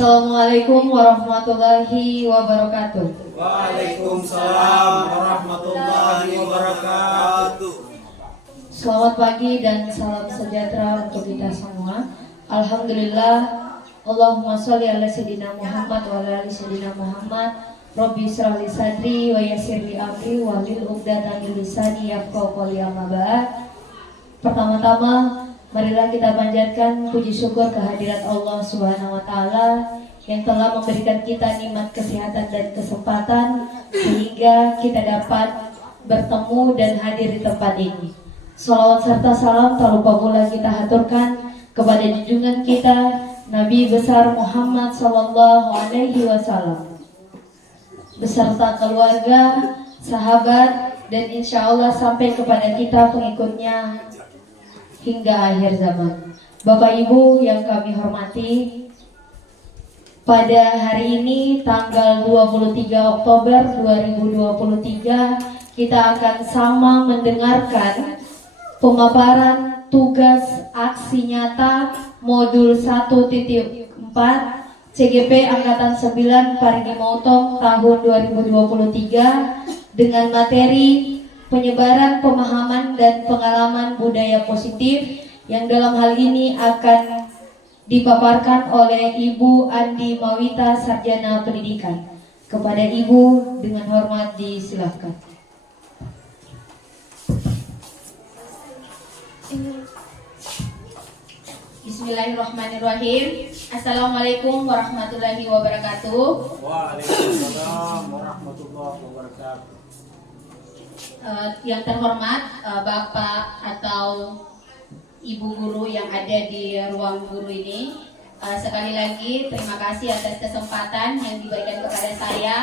Assalamualaikum warahmatullahi wabarakatuh. Waalaikumsalam warahmatullahi wabarakatuh. Selamat pagi dan salam sejahtera untuk kita semua. Alhamdulillah. Allahumma sholli ala sayyidina Muhammad wa ala ali sayyidina Muhammad. Rabbi shrah li sadri wa yassir li amri wahlul 'uqdatam min lisani yafqahu qawli. Amma ba'd. Pertama-tama marilah kita panjatkan puji syukur kehadirat Allah Subhanahu wa taala yang telah memberikan kita nikmat kesehatan dan kesempatan sehingga kita dapat bertemu dan hadir di tempat ini. Salawat serta salam tak lupa pula kita haturkan kepada junjungan kita Nabi besar Muhammad sallallahu alaihi wasallam beserta keluarga, sahabat, dan insya Allah sampai kepada kita pengikutnya hingga akhir zaman. Bapak Ibu yang kami hormati, pada hari ini tanggal 23 Oktober 2023 kita akan sama mendengarkan pemaparan tugas aksi nyata modul 1.4 CGP Angkatan 9 Parigi Motong tahun 2023 dengan materi penyebaran pemahaman dan pengalaman budaya positif yang dalam hal ini akan dipaparkan oleh Ibu Andi Mawita, Sarjana Pendidikan. Kepada Ibu dengan hormat disilakan. Bismillahirrahmanirrahim. Assalamualaikum warahmatullahi wabarakatuh. Waalaikumsalam warahmatullahi wabarakatuh. Yang terhormat Bapak atau Ibu guru yang ada di ruang guru ini, sekali lagi terima kasih atas kesempatan yang diberikan kepada saya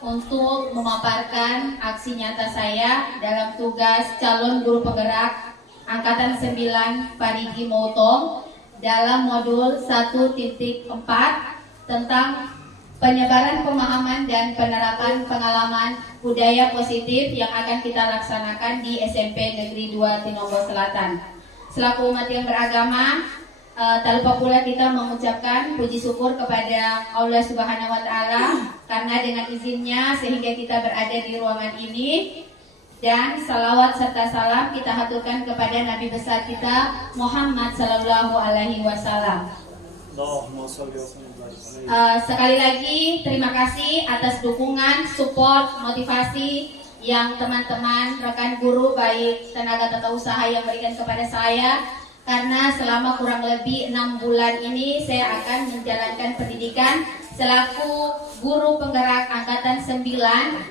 untuk memaparkan aksi nyata saya dalam tugas calon guru penggerak Angkatan 9 Parigi Motong dalam modul 1.4 tentang penyebaran pemahaman dan penerapan pengalaman budaya positif yang akan kita laksanakan di SMP Negeri 2 Tinombo Selatan. Selaku umat yang beragama, tak lupa pula kita mengucapkan puji syukur kepada Allah Subhanahu wa taala karena dengan izinnya sehingga kita berada di ruangan ini, dan salawat serta salam kita haturkan kepada Nabi besar kita Muhammad sallallahu alaihi wasallam. Sekali lagi terima kasih atas dukungan, support, motivasi yang teman-teman rekan guru baik tenaga tata usaha yang berikan kepada saya, karena selama kurang lebih 6 bulan ini saya akan menjalankan pendidikan selaku guru penggerak Angkatan 9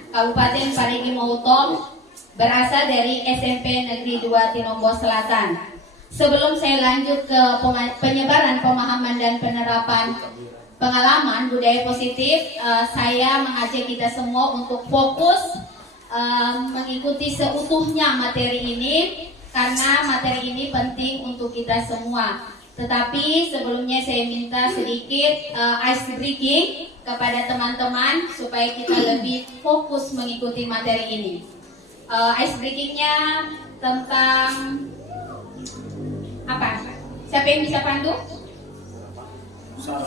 Kabupaten Parigi Motong berasal dari SMP Negeri 2 Tinombo Selatan. Sebelum saya lanjut ke penyebaran pemahaman dan penerapan pengalaman budaya positif, saya mengajak kita semua untuk fokus mengikuti seutuhnya materi ini, karena materi ini penting untuk kita semua. Tetapi sebelumnya saya minta sedikit ice breaking kepada teman-teman supaya kita lebih fokus mengikuti materi ini. Ice breakingnya tentang apa? Siapa yang bisa pandu?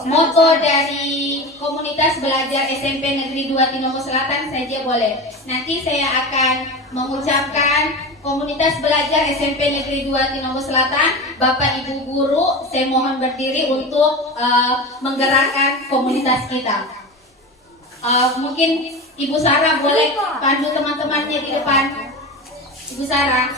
Moto dari komunitas belajar SMP Negeri 2 Tinombo Selatan saja boleh. Nanti saya akan mengucapkan komunitas belajar SMP Negeri 2 Tinombo Selatan. Bapak Ibu guru, saya mohon berdiri untuk menggerakkan komunitas kita. Mungkin Ibu Sarah boleh pandu teman-temannya di depan. Ibu Sarah.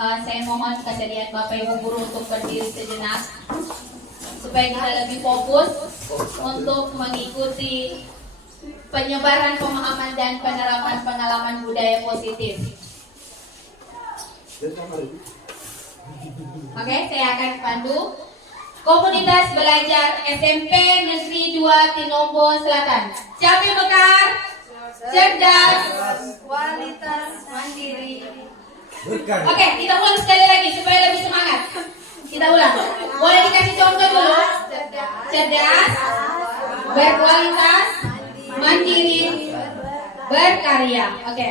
Saya mohon kesediaan Bapak Ibu guru untuk berdiri sejenak supaya kita lebih fokus untuk mengikuti penyebaran pemahaman dan penerapan pengalaman budaya positif. Oke, saya akan pandu. Komunitas belajar SMP Negeri 2 Tinombo Selatan. Siapa yang bekar? Cerdas, kualitas, mandiri. Oke, kita ulang sekali lagi supaya lebih semangat. Kita ulang. Boleh dikasih contoh dulu? Cerdas, berkualitas, mandiri, berkarya. Oke.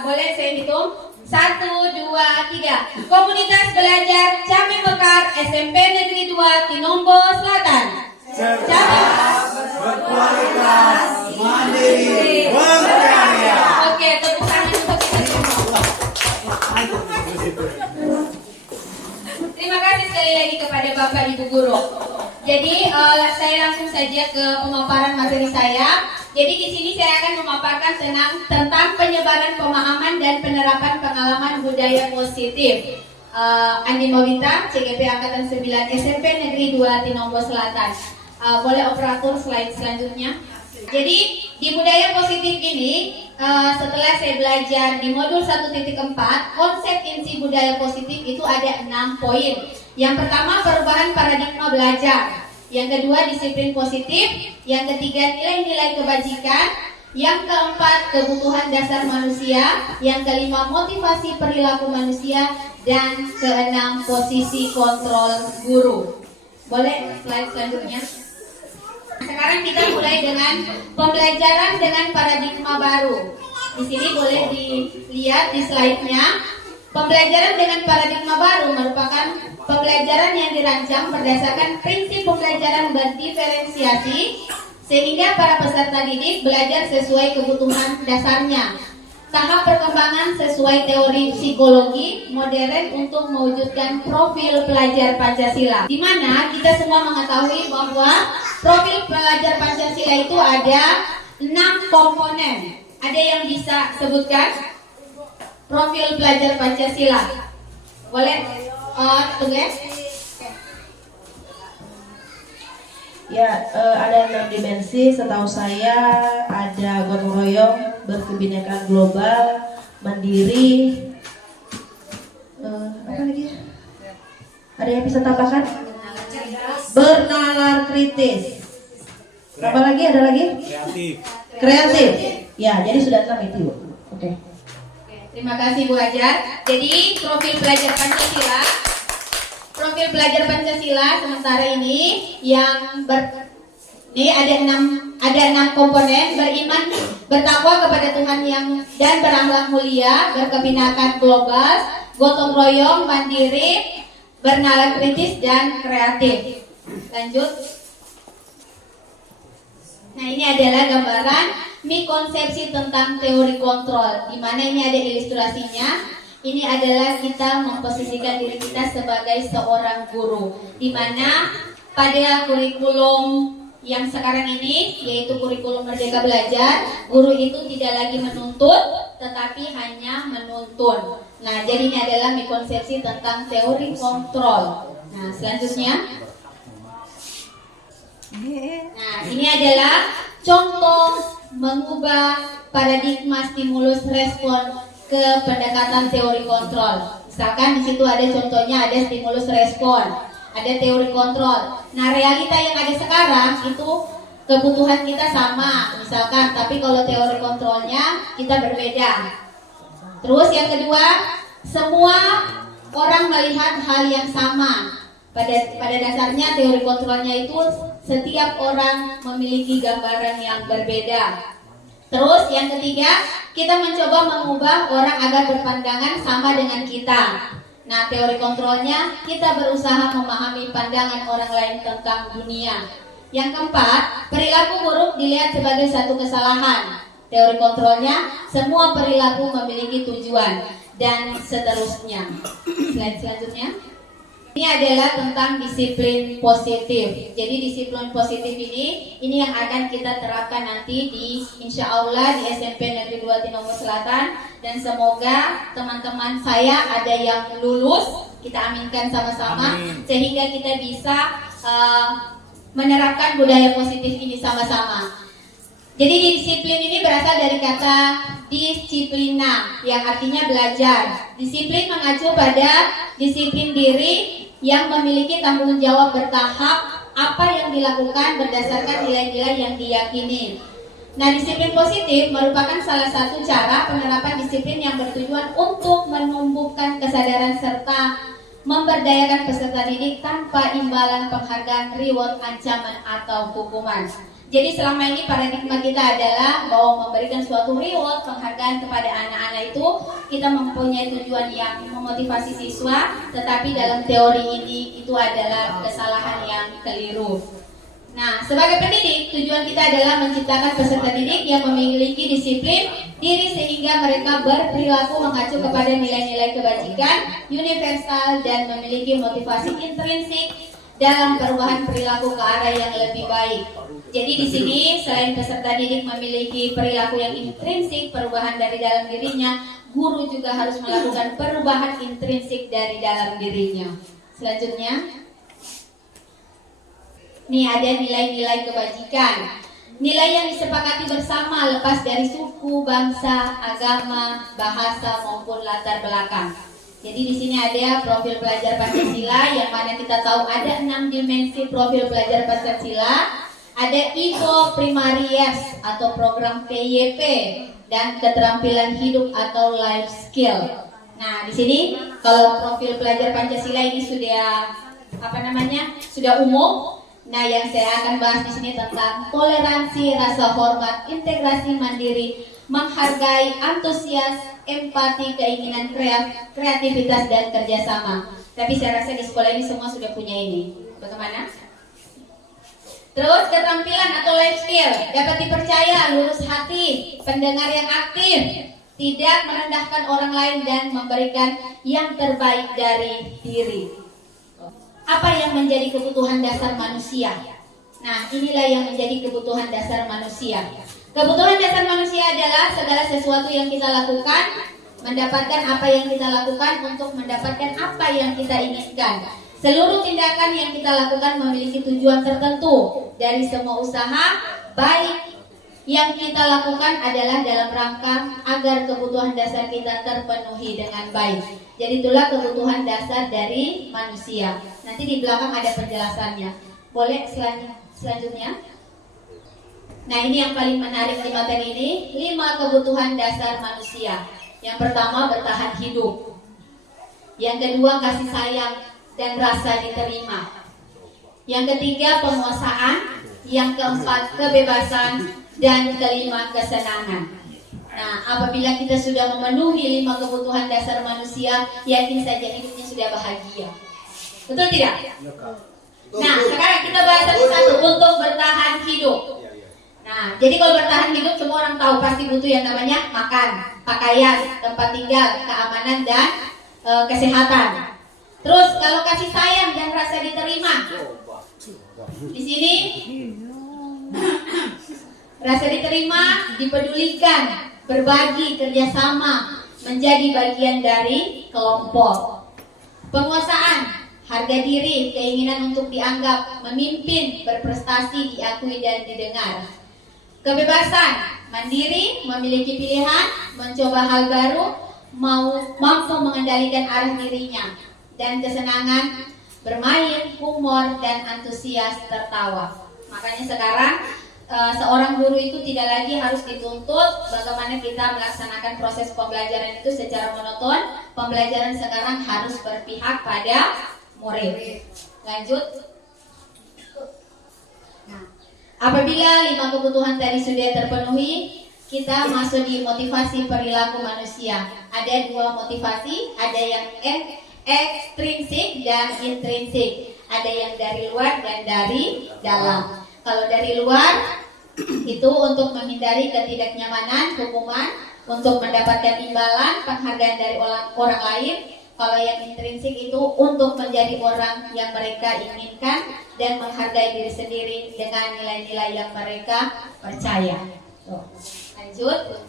Boleh saya hitung? 1, 2, 2, 3. Komunitas belajar Cami Mekar SMP Negeri 2 Tinombo Selatan. Cerdas, berkualitas, mandiri, berkarya. Oke, tepuk tangan untuk kita semua. Terima kasih sekali lagi kepada Bapak Ibu Guru. Jadi saya langsung saja ke pemaparan materi saya. Jadi di sini saya akan memaparkan tentang penyebaran pemahaman dan penerapan pengalaman budaya positif. Andi Mawita, CGP Angkatan 9 SMP Negeri 2 Tinombo Selatan. Boleh operator slide selanjutnya. Jadi di budaya positif ini setelah saya belajar di modul 1.4 konsep inti budaya positif itu ada 6 poin. Yang pertama perubahan paradigma belajar, yang kedua disiplin positif, yang ketiga nilai-nilai kebajikan, yang keempat kebutuhan dasar manusia, yang kelima motivasi perilaku manusia, dan keenam posisi kontrol guru. Boleh slide selanjutnya. Sekarang kita mulai dengan pembelajaran dengan paradigma baru. Di sini boleh dilihat di slide-nya. Pembelajaran dengan paradigma baru merupakan pembelajaran yang dirancang berdasarkan prinsip pembelajaran berdiferensiasi sehingga para peserta didik belajar sesuai kebutuhan dasarnya. Tahap perkembangan sesuai teori psikologi modern untuk mewujudkan profil pelajar Pancasila. Di mana kita semua mengetahui bahwa profil pelajar Pancasila itu ada 6 komponen. Ada yang bisa sebutkan profil pelajar Pancasila? Boleh? Tunggu ya. Ya, ada 6 dimensi. Setahu saya ada gotong royong, berkebinekaan global, mandiri. Apa lagi? Ada yang bisa tambahkan? Bernalar kritis. Apa lagi? Ada lagi? Kreatif. Kreatif. Ya, jadi sudah 6 itu. Oke. Terima kasih Bu Hajar. Jadi profil pelajar Pancasila. Profil pelajar Pancasila sementara ini yang ini ada 6 komponen: beriman, bertakwa kepada Tuhan yang dan berakhlak mulia, berkebinekaan global, gotong royong, mandiri, bernalar kritis, dan kreatif. Lanjut. Nah, ini adalah gambaran konsepsi tentang teori kontrol, di mana ini ada ilustrasinya. Ini adalah kita memposisikan diri kita sebagai seorang guru, di mana pada kurikulum yang sekarang ini, yaitu kurikulum Merdeka Belajar, guru itu tidak lagi menuntut, tetapi hanya menuntun. Nah, jadi ini adalah konsepsi tentang teori kontrol. Nah, selanjutnya. Nah, ini adalah contoh mengubah paradigma stimulus respon ke pendekatan teori kontrol. Misalkan di situ ada contohnya, ada stimulus respon, ada teori kontrol. Nah, realita yang ada sekarang itu kebutuhan kita sama, misalkan, tapi kalau teori kontrolnya kita berbeda. Terus yang kedua, semua orang melihat hal yang sama. Pada dasarnya teori kontrolnya itu setiap orang memiliki gambaran yang berbeda. Terus yang ketiga, kita mencoba mengubah orang agar berpandangan sama dengan kita. Nah, teori kontrolnya kita berusaha memahami pandangan orang lain tentang dunia. Yang keempat, perilaku buruk dilihat sebagai satu kesalahan. Teori kontrolnya, semua perilaku memiliki tujuan, dan seterusnya. Slide selanjutnya. Ini adalah tentang disiplin positif. Jadi disiplin positif ini yang akan kita terapkan nanti di insya Allah di SMP Negeri 2 Tinombo Selatan, dan semoga teman-teman saya ada yang lulus, kita aminkan sama-sama. Amin. Sehingga kita bisa menerapkan budaya positif ini sama-sama. Jadi disiplin ini berasal dari kata disiplina yang artinya belajar. Disiplin mengacu pada disiplin diri yang memiliki tanggung jawab bertahap apa yang dilakukan berdasarkan nilai-nilai yang diyakini. Nah, disiplin positif merupakan salah satu cara penerapan disiplin yang bertujuan untuk menumbuhkan kesadaran serta memberdayakan peserta didik tanpa imbalan penghargaan, reward, ancaman, atau hukuman. Jadi selama ini paradigma kita adalah bahwa memberikan suatu reward, penghargaan kepada anak-anak itu kita mempunyai tujuan yang memotivasi siswa, tetapi dalam teori ini itu adalah kesalahan yang keliru. Nah, sebagai pendidik, tujuan kita adalah menciptakan peserta didik yang memiliki disiplin diri sehingga mereka berperilaku mengacu kepada nilai-nilai kebajikan universal dan memiliki motivasi intrinsik dalam perubahan perilaku ke arah yang lebih baik. Jadi di sini selain peserta didik memiliki perilaku yang intrinsik, perubahan dari dalam dirinya, guru juga harus melakukan perubahan intrinsik dari dalam dirinya. Selanjutnya, nih ada nilai-nilai kebajikan. Nilai yang disepakati bersama lepas dari suku, bangsa, agama, bahasa maupun latar belakang. Jadi di sini ada profil pelajar Pancasila yang mana kita tahu ada 6 dimensi profil pelajar Pancasila. Ada IPO Primaries atau program PYP dan keterampilan hidup atau life skill. Nah, di sini kalau profil pelajar Pancasila ini sudah sudah umum. Nah, yang saya akan bahas di sini tentang toleransi, rasa hormat, integrasi mandiri, menghargai, antusias, empati, keinginan kreativitas dan kerjasama. Tapi saya rasa di sekolah ini semua sudah punya ini. Bagaimana? Terus keterampilan atau life skill, dapat dipercaya, lurus hati, pendengar yang aktif, tidak merendahkan orang lain dan memberikan yang terbaik dari diri. Apa yang menjadi kebutuhan dasar manusia? Nah, inilah yang menjadi kebutuhan dasar manusia. Kebutuhan dasar manusia adalah segala sesuatu yang kita lakukan, mendapatkan apa yang kita lakukan untuk mendapatkan apa yang kita inginkan. Seluruh tindakan yang kita lakukan memiliki tujuan tertentu. Dari semua usaha baik yang kita lakukan adalah dalam rangka agar kebutuhan dasar kita terpenuhi dengan baik. Jadi itulah kebutuhan dasar dari manusia. Nanti di belakang ada penjelasannya. Boleh selanjutnya? Nah, ini yang paling menarik di materi ini, 5 kebutuhan dasar manusia. Yang pertama, bertahan hidup. Yang kedua, kasih sayang dan rasa diterima. Yang ketiga, penguasaan. Yang keempat, kebebasan. Dan kelima, kesenangan. Nah, apabila kita sudah memenuhi 5 kebutuhan dasar manusia, yakin saja hidupnya sudah bahagia. Betul tidak? Nah, sekarang kita bahas satu-satu untuk bertahan hidup. Nah, jadi kalau bertahan hidup semua orang tahu pasti butuh yang namanya makan, pakaian, tempat tinggal, keamanan dan kesehatan. Terus kalau kasih sayang dan rasa diterima, di sini rasa diterima, dipedulikan, berbagi, kerjasama, menjadi bagian dari kelompok. Penguasaan, harga diri, keinginan untuk dianggap, memimpin, berprestasi, diakui dan didengar. Kebebasan, mandiri, memiliki pilihan, mencoba hal baru, mampu mengendalikan arah dirinya. Dan kesenangan, bermain, humor, dan antusias tertawa. Makanya sekarang seorang guru itu tidak lagi harus dituntut bagaimana kita melaksanakan proses pembelajaran itu secara monoton. Pembelajaran sekarang harus berpihak pada murid. Lanjut. Nah, apabila 5 kebutuhan tadi sudah terpenuhi, kita masuk di motivasi perilaku manusia. Ada 2 motivasi, ada yang ekstrinsik dan intrinsik. Ada yang dari luar dan dari dalam. Kalau dari luar itu untuk menghindari ketidaknyamanan, hukuman, untuk mendapatkan imbalan, penghargaan dari orang lain. Kalau yang intrinsik itu untuk menjadi orang yang mereka inginkan dan menghargai diri sendiri dengan nilai-nilai yang mereka percaya. Lanjut.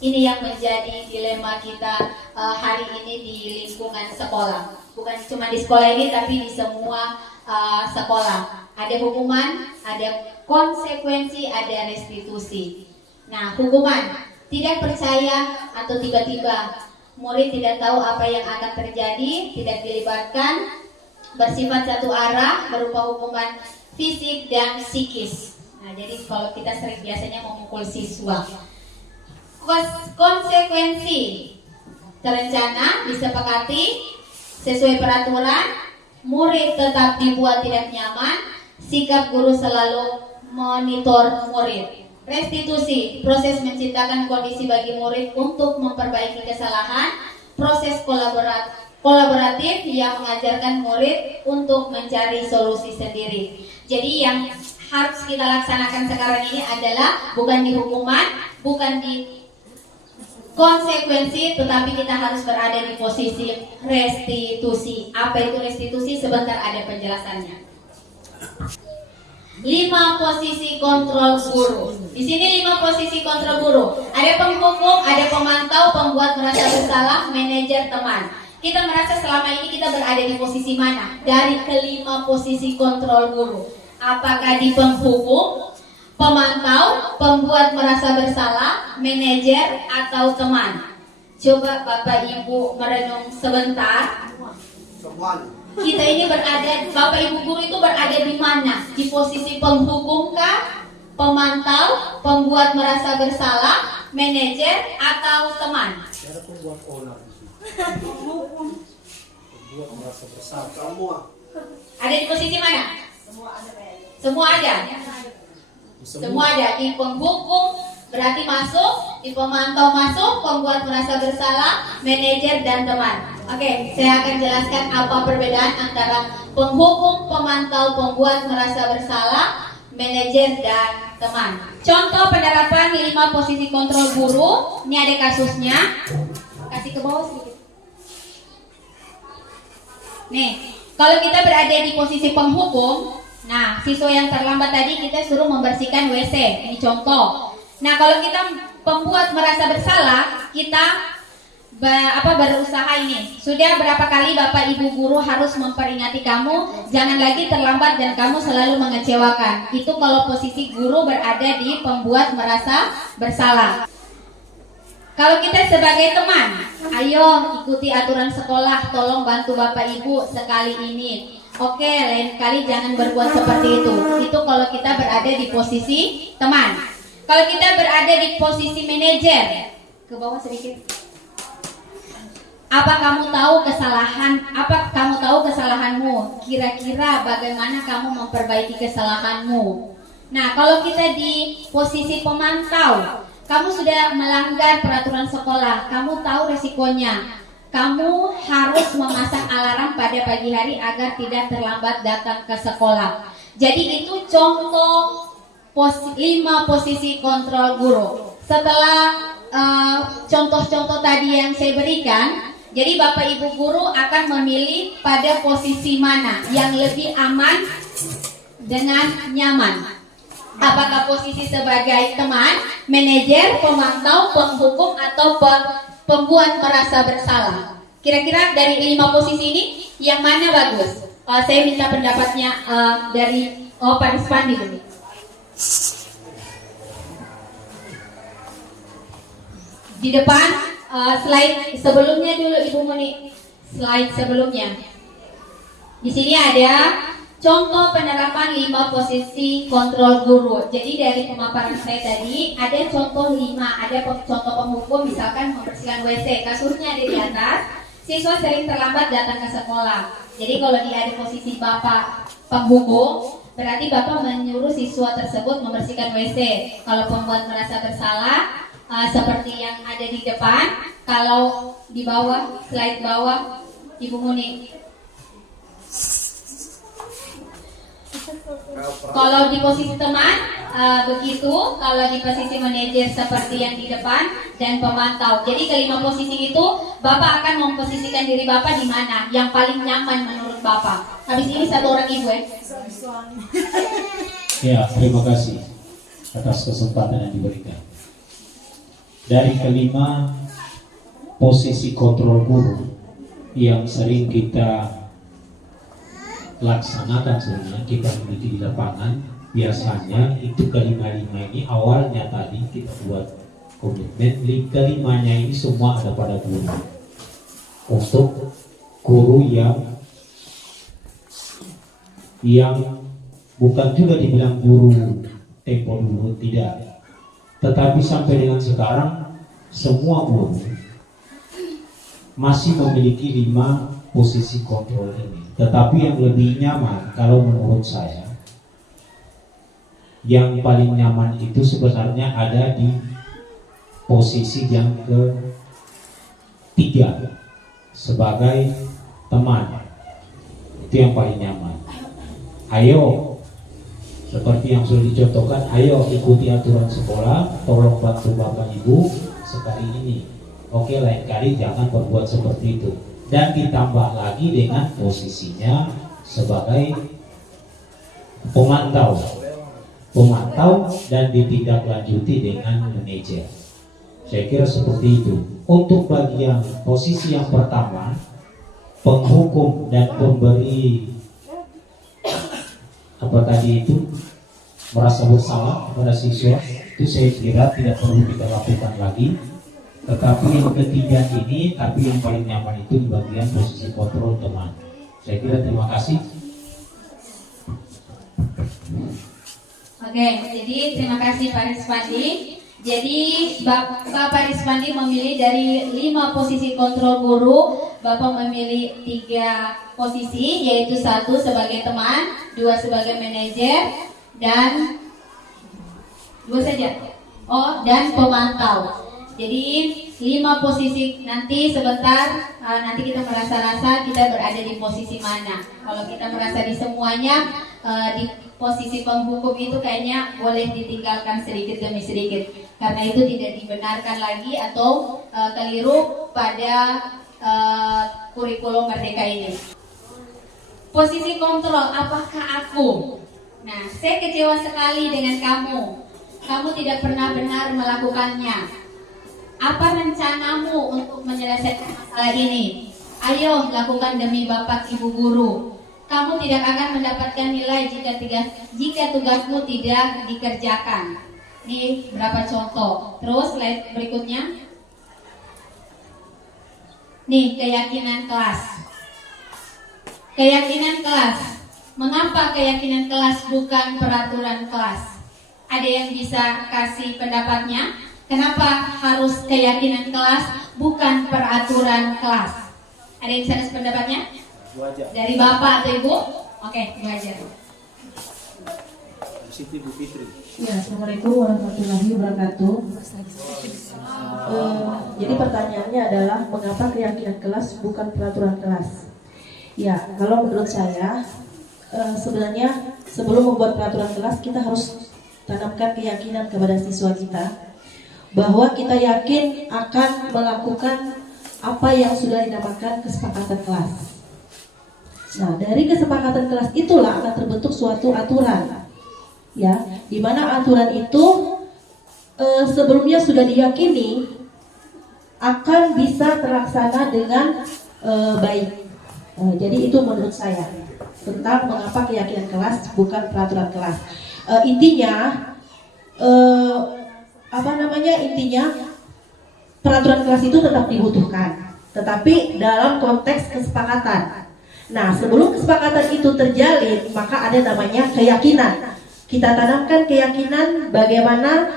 Ini yang menjadi dilema kita hari ini di lingkungan sekolah. Bukan cuma di sekolah ini, tapi di semua sekolah. Ada hukuman, ada konsekuensi, ada restitusi. Nah, hukuman, tidak percaya atau tiba-tiba murid tidak tahu apa yang akan terjadi, tidak dilibatkan, bersifat satu arah, berupa hukuman fisik dan psikis. Nah, jadi kalau kita sering biasanya memukul siswa. Konsekuensi terencana, disepakati sesuai peraturan, murid tetap dibuat tidak nyaman, Sikap guru selalu monitor murid. Restitusi, proses menciptakan kondisi bagi murid untuk memperbaiki kesalahan. Proses kolaboratif yang mengajarkan murid untuk mencari solusi sendiri. Jadi yang harus kita laksanakan sekarang ini adalah bukan di hukuman, bukan di konsekuensi, tetapi kita harus berada di posisi restitusi. Apa itu restitusi? Sebentar ada penjelasannya. 5 posisi kontrol guru. Di sini 5 posisi kontrol guru. Ada penghukum, ada pemantau, pembuat merasa bersalah, manajer, teman. Kita merasa selama ini kita berada di posisi mana? Dari kelima posisi kontrol guru. Apakah di penghukum, pemantau, pembuat merasa bersalah, manajer, atau teman? Coba Bapak Ibu merenung sebentar. Kita ini berada, Bapak Ibu guru itu berada di mana? Di posisi penghukum kah? Pemantau, pembuat merasa bersalah, manajer, atau teman? Ada di posisi mana? Semua ada. Semua ada. Di penghukum berarti masuk, di pemantau masuk, pembuat merasa bersalah, manajer, dan teman. Oke, saya akan jelaskan apa perbedaan antara penghukum, pemantau, pembuat merasa bersalah, manajer, dan teman. Contoh penerapan 5 posisi kontrol guru. Ini ada kasusnya. Kasih ke bawah sedikit. Nih, kalau kita berada di posisi penghukum, nah siswa yang terlambat tadi kita suruh membersihkan WC. Ini contoh. Nah, kalau kita pembuat merasa bersalah, kita berusaha ini. Sudah berapa kali Bapak Ibu guru harus memperingati kamu, jangan lagi terlambat dan kamu selalu mengecewakan. Itu kalau posisi guru berada di pembuat merasa bersalah. Kalau kita sebagai teman, ayo ikuti aturan sekolah, tolong bantu Bapak Ibu sekali ini. Oke, lain kali jangan berbuat seperti itu. Itu kalau kita berada di posisi teman. Kalau kita berada di posisi manajer, ke bawah sedikit. Apa kamu tahu kesalahanmu? Kira-kira bagaimana kamu memperbaiki kesalahanmu? Nah, kalau kita di posisi pemantau, kamu sudah melanggar peraturan sekolah, kamu tahu resikonya. Kamu harus memasang alarm pada pagi hari agar tidak terlambat datang ke sekolah. Jadi itu contoh 5 posisi kontrol guru. Setelah contoh-contoh tadi yang saya berikan, jadi Bapak Ibu guru akan memilih pada posisi mana yang lebih aman dengan nyaman. Apakah posisi sebagai teman, manajer, pemantau, penghukum, atau pembuat merasa bersalah? Kira-kira dari 5 posisi ini yang mana bagus? Saya minta pendapatnya dari Pak Rispandi dulu. Di depan, slide sebelumnya dulu Ibu Muni. Slide sebelumnya. Di sini ada contoh penerapan 5 posisi kontrol guru. Jadi dari pemaparan saya tadi ada contoh 5, ada contoh penghukum, misalkan membersihkan WC, kasurnya ada di atas. Siswa sering terlambat datang ke sekolah. Jadi kalau dia ada posisi Bapak penghukum, berarti Bapak menyuruh siswa tersebut membersihkan WC. Kalau pembuat merasa bersalah, seperti yang ada di depan. Kalau di bawah, slide bawah, Ibu Muni. Kalau di posisi teman begitu, kalau di posisi manajer seperti yang di depan, dan pemantau. Jadi kelima posisi itu Bapak akan memposisikan diri Bapak di mana yang paling nyaman menurut Bapak. Habis ini satu orang ibu ya. Ya, terima kasih atas kesempatan yang diberikan. Dari kelima posisi kontrol guru yang sering kita laksanakan sebenarnya, kita miliki di lapangan, biasanya itu kelima-lima ini awalnya tadi kita buat komitmen, kelimanya ini semua ada pada guru. Untuk guru yang bukan juga dibilang guru tempo dulu, tidak, tetapi sampai dengan sekarang semua guru masih memiliki 5 posisi kontrol ini. Tetapi yang lebih nyaman kalau menurut saya yang paling nyaman itu sebenarnya ada di posisi yang ketiga sebagai teman. Itu yang paling nyaman. Ayo, seperti yang sudah dicontohkan, ayo ikuti aturan sekolah, tolong bantu Bapak Ibu sekali ini. Oke, lain kali jangan berbuat seperti itu. Dan ditambah lagi dengan posisinya sebagai pemantau dan ditindaklanjuti dengan manajer. Saya kira seperti itu. Untuk bagian posisi yang pertama, penghukum dan pemberi apa tadi itu merasa bersalah kepada siswa, itu saya kira tidak perlu kita lakukan lagi. Tetapi yang ketiga ini, tapi yang paling nyaman itu di bagian posisi kontrol teman. Saya kira terima kasih. Oke, jadi terima kasih Pak Rispandi. Jadi Bapak Rispandi memilih dari 5 posisi kontrol guru, Bapak memilih 3 posisi, yaitu 1 sebagai teman, 2 sebagai manajer, dan 2 saja. Oh, dan pemantau. Jadi 5 posisi, nanti sebentar nanti kita merasa-rasa kita berada di posisi mana. Kalau kita merasa di semuanya di posisi penghukum itu kayaknya boleh ditinggalkan sedikit demi sedikit, karena itu tidak dibenarkan lagi atau keliru pada kurikulum Merdeka ini. Posisi kontrol, apakah aku? Nah, saya kecewa sekali dengan kamu. Kamu tidak pernah benar melakukannya. Apa rencanamu untuk menyelesaikan masalah ini? Ayo lakukan demi Bapak Ibu guru. Kamu tidak akan mendapatkan nilai jika tugasmu tidak dikerjakan. Ini berapa contoh. Terus slide berikutnya. Nih, keyakinan kelas. Keyakinan kelas. Mengapa keyakinan kelas bukan peraturan kelas? Ada yang bisa kasih pendapatnya? Kenapa harus keyakinan kelas bukan peraturan kelas? Ada yang bisa kasih pendapatnya? Dari Bapak atau Ibu? Oke, Bu aja. Siti Bu Fitri. Ya, Assalamualaikum warahmatullahi wabarakatuh. Jadi pertanyaannya adalah mengapa keyakinan kelas bukan peraturan kelas? Ya, kalau menurut saya sebenarnya sebelum membuat peraturan kelas kita harus tanamkan keyakinan kepada siswa kita bahwa kita yakin akan melakukan apa yang sudah dinamakan kesepakatan kelas. Nah, dari kesepakatan kelas itulah akan terbentuk suatu aturan, ya, di mana aturan itu sebelumnya sudah diyakini akan bisa terlaksana dengan baik. Jadi itu menurut saya tentang mengapa keyakinan kelas bukan peraturan kelas. Intinya peraturan kelas itu tetap dibutuhkan, tetapi dalam konteks kesepakatan. Nah, sebelum kesepakatan itu terjalin, maka ada namanya keyakinan. Kita tanamkan keyakinan bagaimana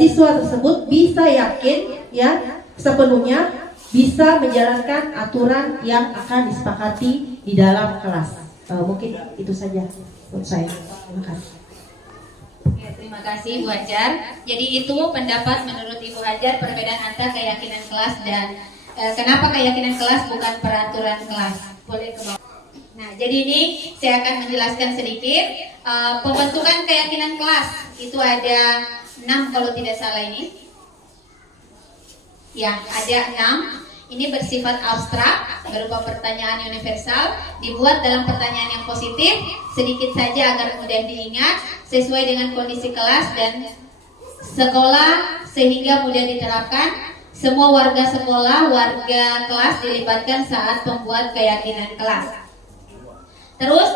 siswa tersebut bisa yakin, ya, sepenuhnya bisa menjalankan aturan yang akan disepakati di dalam kelas. Mungkin itu saja untuk saya. Terima kasih. Ya, terima kasih Bu Hajar. Jadi itu pendapat menurut Ibu Hajar perbedaan antara keyakinan kelas dan kenapa keyakinan kelas bukan peraturan kelas. Boleh ke bawah. Nah, jadi ini saya akan menjelaskan sedikit pembentukan keyakinan kelas. Itu ada 6 kalau tidak salah ini. Ya, ada 6. Ini bersifat abstrak, berupa pertanyaan universal, dibuat dalam pertanyaan yang positif, sedikit saja agar mudah diingat, sesuai dengan kondisi kelas dan sekolah sehingga mudah diterapkan. Semua warga sekolah, warga kelas dilibatkan saat membuat keyakinan kelas. Terus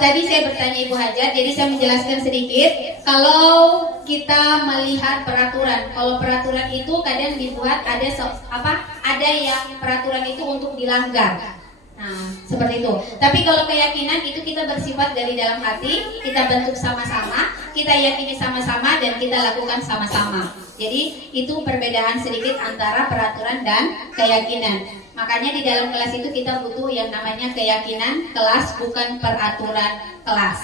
tadi saya bertanya Ibu Hajar, jadi saya menjelaskan sedikit. Kalau kita melihat peraturan, kalau peraturan itu kadang dibuat ada yang peraturan itu untuk dilanggar. Nah, seperti itu. Tapi kalau keyakinan itu kita bersifat dari dalam hati, kita bentuk sama-sama, kita yakini sama-sama dan kita lakukan sama-sama. Jadi itu perbedaan sedikit antara peraturan dan keyakinan. Makanya di dalam kelas itu kita butuh yang namanya keyakinan kelas, bukan peraturan kelas.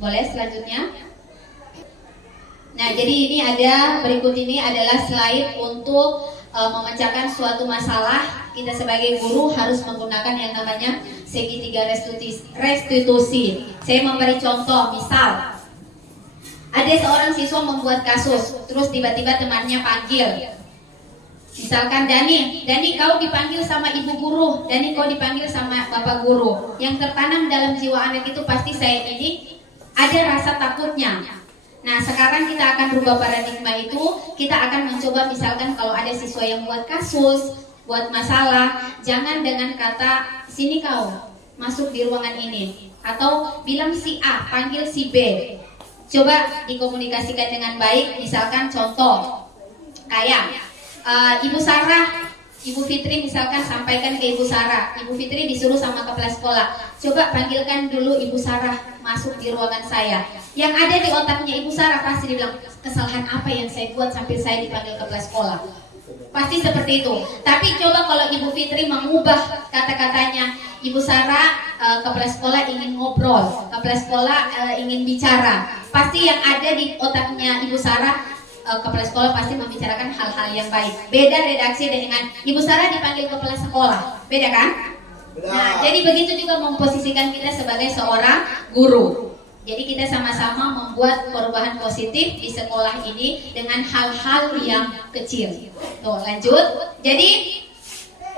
Boleh selanjutnya. Nah, jadi ini berikut ini adalah slide untuk memecahkan suatu masalah. Kita sebagai guru harus menggunakan yang namanya segitiga restitusi. Saya memberi contoh, misal ada seorang siswa membuat kasus, terus tiba-tiba temannya panggil. Misalkan Dani kau dipanggil sama ibu guru, Dani kau dipanggil sama bapak guru. Yang tertanam dalam jiwa anak itu pasti saya ini ada rasa takutnya. Nah, sekarang kita akan rubah paradigma itu. Kita akan mencoba, misalkan kalau ada siswa yang buat kasus, buat masalah, jangan dengan kata sini kau masuk di ruangan ini, atau bilang si A panggil si B. Coba dikomunikasikan dengan baik. Misalkan contoh kayak Ibu Sarah, Ibu Fitri misalkan sampaikan ke Ibu Sarah, Ibu Fitri disuruh sama kepala sekolah, coba panggilkan dulu Ibu Sarah masuk di ruangan saya. Yang ada di otaknya Ibu Sarah pasti dibilang, kesalahan apa yang saya buat sampai saya dipanggil kepala sekolah. Pasti seperti itu. Tapi coba kalau Ibu Fitri mengubah kata-katanya, Ibu Sarah, kepala sekolah ingin ngobrol, kepala sekolah ingin bicara. Pasti yang ada di otaknya Ibu Sarah, kepala sekolah pasti membicarakan hal-hal yang baik. Beda redaksi dengan Ibu Sarah dipanggil kepala sekolah, beda kan? Nah, jadi begitu juga memposisikan kita sebagai seorang guru. Jadi kita sama-sama membuat perubahan positif di sekolah ini dengan hal-hal yang kecil. Tuh, lanjut. Jadi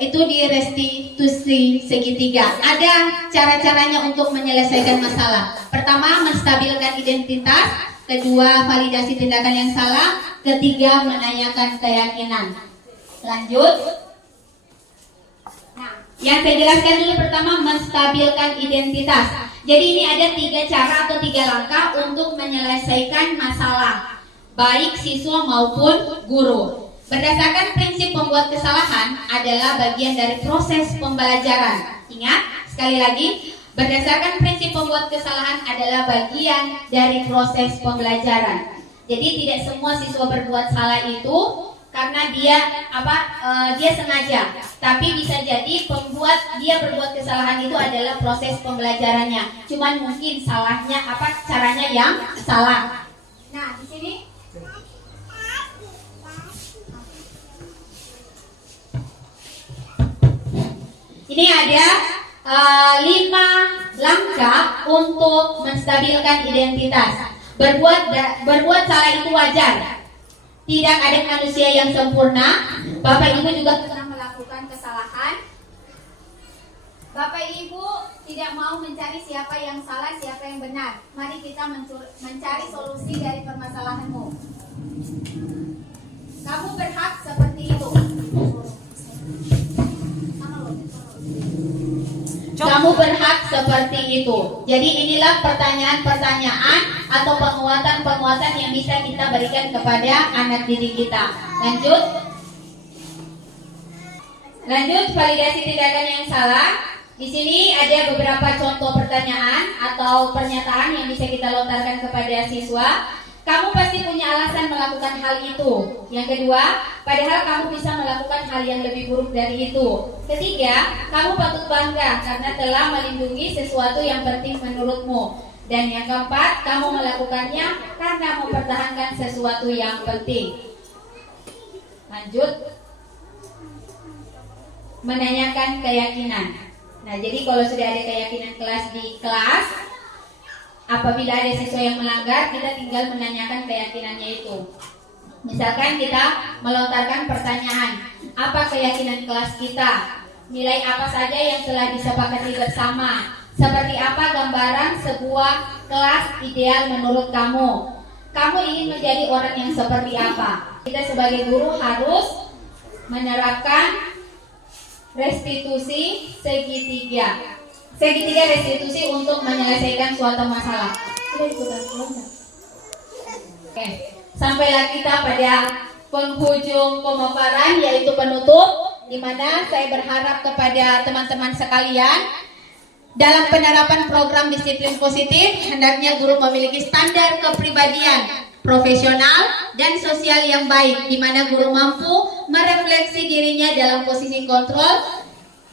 itu di restitusi segitiga. Ada cara-caranya untuk menyelesaikan masalah. Pertama, menstabilkan identitas. Kedua, validasi tindakan yang salah. Ketiga, menanyakan keyakinan. Lanjut. Nah, yang saya jelaskan dulu pertama, menstabilkan identitas. Jadi ini ada 3 cara atau 3 langkah untuk menyelesaikan masalah, baik siswa maupun guru. Berdasarkan prinsip pembuat kesalahan adalah bagian dari proses pembelajaran. Ingat, sekali lagi, berdasarkan prinsip pembuat kesalahan adalah bagian dari proses pembelajaran. Jadi tidak semua siswa berbuat salah itu karena dia sengaja, tapi bisa jadi dia berbuat kesalahan itu adalah proses pembelajarannya. Cuman mungkin salahnya caranya yang salah. Nah, di sini ini ada 5 langkah untuk menstabilkan identitas. Berbuat salah itu wajar. Tidak ada manusia yang sempurna. Bapak Ibu juga pernah melakukan kesalahan. Bapak Ibu tidak mau mencari siapa yang salah, siapa yang benar. Mari kita mencari solusi dari permasalahanmu. Kamu berhak seperti itu. Kamu berhak seperti itu. Jadi inilah pertanyaan-pertanyaan atau penguatan-penguatan yang bisa kita berikan kepada anak didik kita. Lanjut, validasi tindakan yang salah. Di sini ada beberapa contoh pertanyaan atau pernyataan yang bisa kita lontarkan kepada siswa. Kamu pasti punya alasan melakukan hal itu. Yang kedua, padahal kamu bisa melakukan hal yang lebih buruk dari itu. Ketiga, kamu patut bangga karena telah melindungi sesuatu yang penting menurutmu. Dan yang keempat, kamu melakukannya karena mempertahankan sesuatu yang penting. Lanjut, menanyakan keyakinan. Nah, jadi kalau sudah ada keyakinan di kelas, apabila ada siswa yang melanggar, kita tinggal menanyakan keyakinannya itu. Misalkan kita melontarkan pertanyaan, apa keyakinan kelas kita? Nilai apa saja yang telah disepakati bersama? Seperti apa gambaran sebuah kelas ideal menurut kamu? Kamu ingin menjadi orang yang seperti apa? Kita sebagai guru harus menerapkan restitusi segitiga. Segitiga restitusi untuk menyelesaikan suatu masalah. Oke, sampailah kita pada penghujung pemaparan, yaitu penutup, di mana saya berharap kepada teman-teman sekalian, dalam penerapan program disiplin positif, hendaknya guru memiliki standar kepribadian profesional dan sosial yang baik, di mana guru mampu merefleksi dirinya dalam posisi kontrol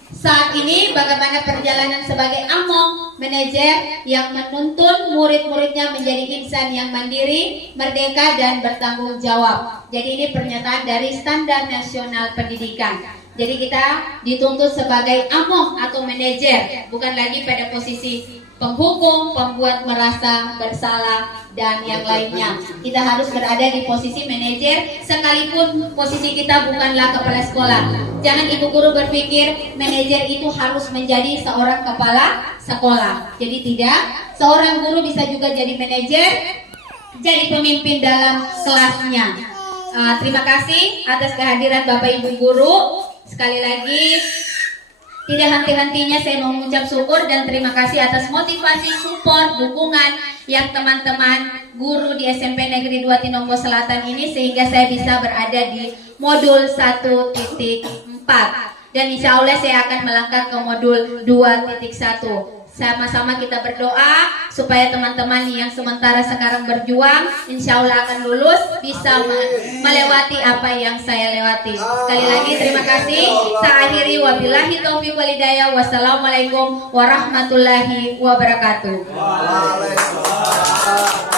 Saat ini bagaimana perjalanan sebagai among, manajer yang menuntun murid-muridnya menjadi insan yang mandiri, merdeka dan bertanggung jawab. Jadi ini pernyataan dari Standar Nasional Pendidikan. Jadi kita dituntut sebagai among atau manajer, bukan lagi pada posisi penghukum, pembuat merasa bersalah dan yang lainnya. Kita harus berada di posisi manajer sekalipun posisi kita bukanlah kepala sekolah. Jangan ibu guru berpikir manajer itu harus menjadi seorang kepala sekolah. Jadi tidak, seorang guru bisa juga jadi manajer, jadi pemimpin dalam kelasnya. Terima kasih atas kehadiran Bapak Ibu guru. Sekali lagi, tidak henti-hentinya saya mau mengucap syukur dan terima kasih atas motivasi, support, dukungan yang teman-teman guru di SMP Negeri 2 Tinombo Selatan ini sehingga saya bisa berada di modul 1.4 dan insya Allah saya akan melangkah ke modul 2.1. Sama-sama kita berdoa supaya teman-teman yang sementara sekarang berjuang insya Allah akan lulus, bisa melewati apa yang saya lewati. Sekali lagi terima kasih. Saya akhiri wabillahi taufiq wal hidayah. Wassalamualaikum warahmatullahi wabarakatuh. Waalaikumsalam.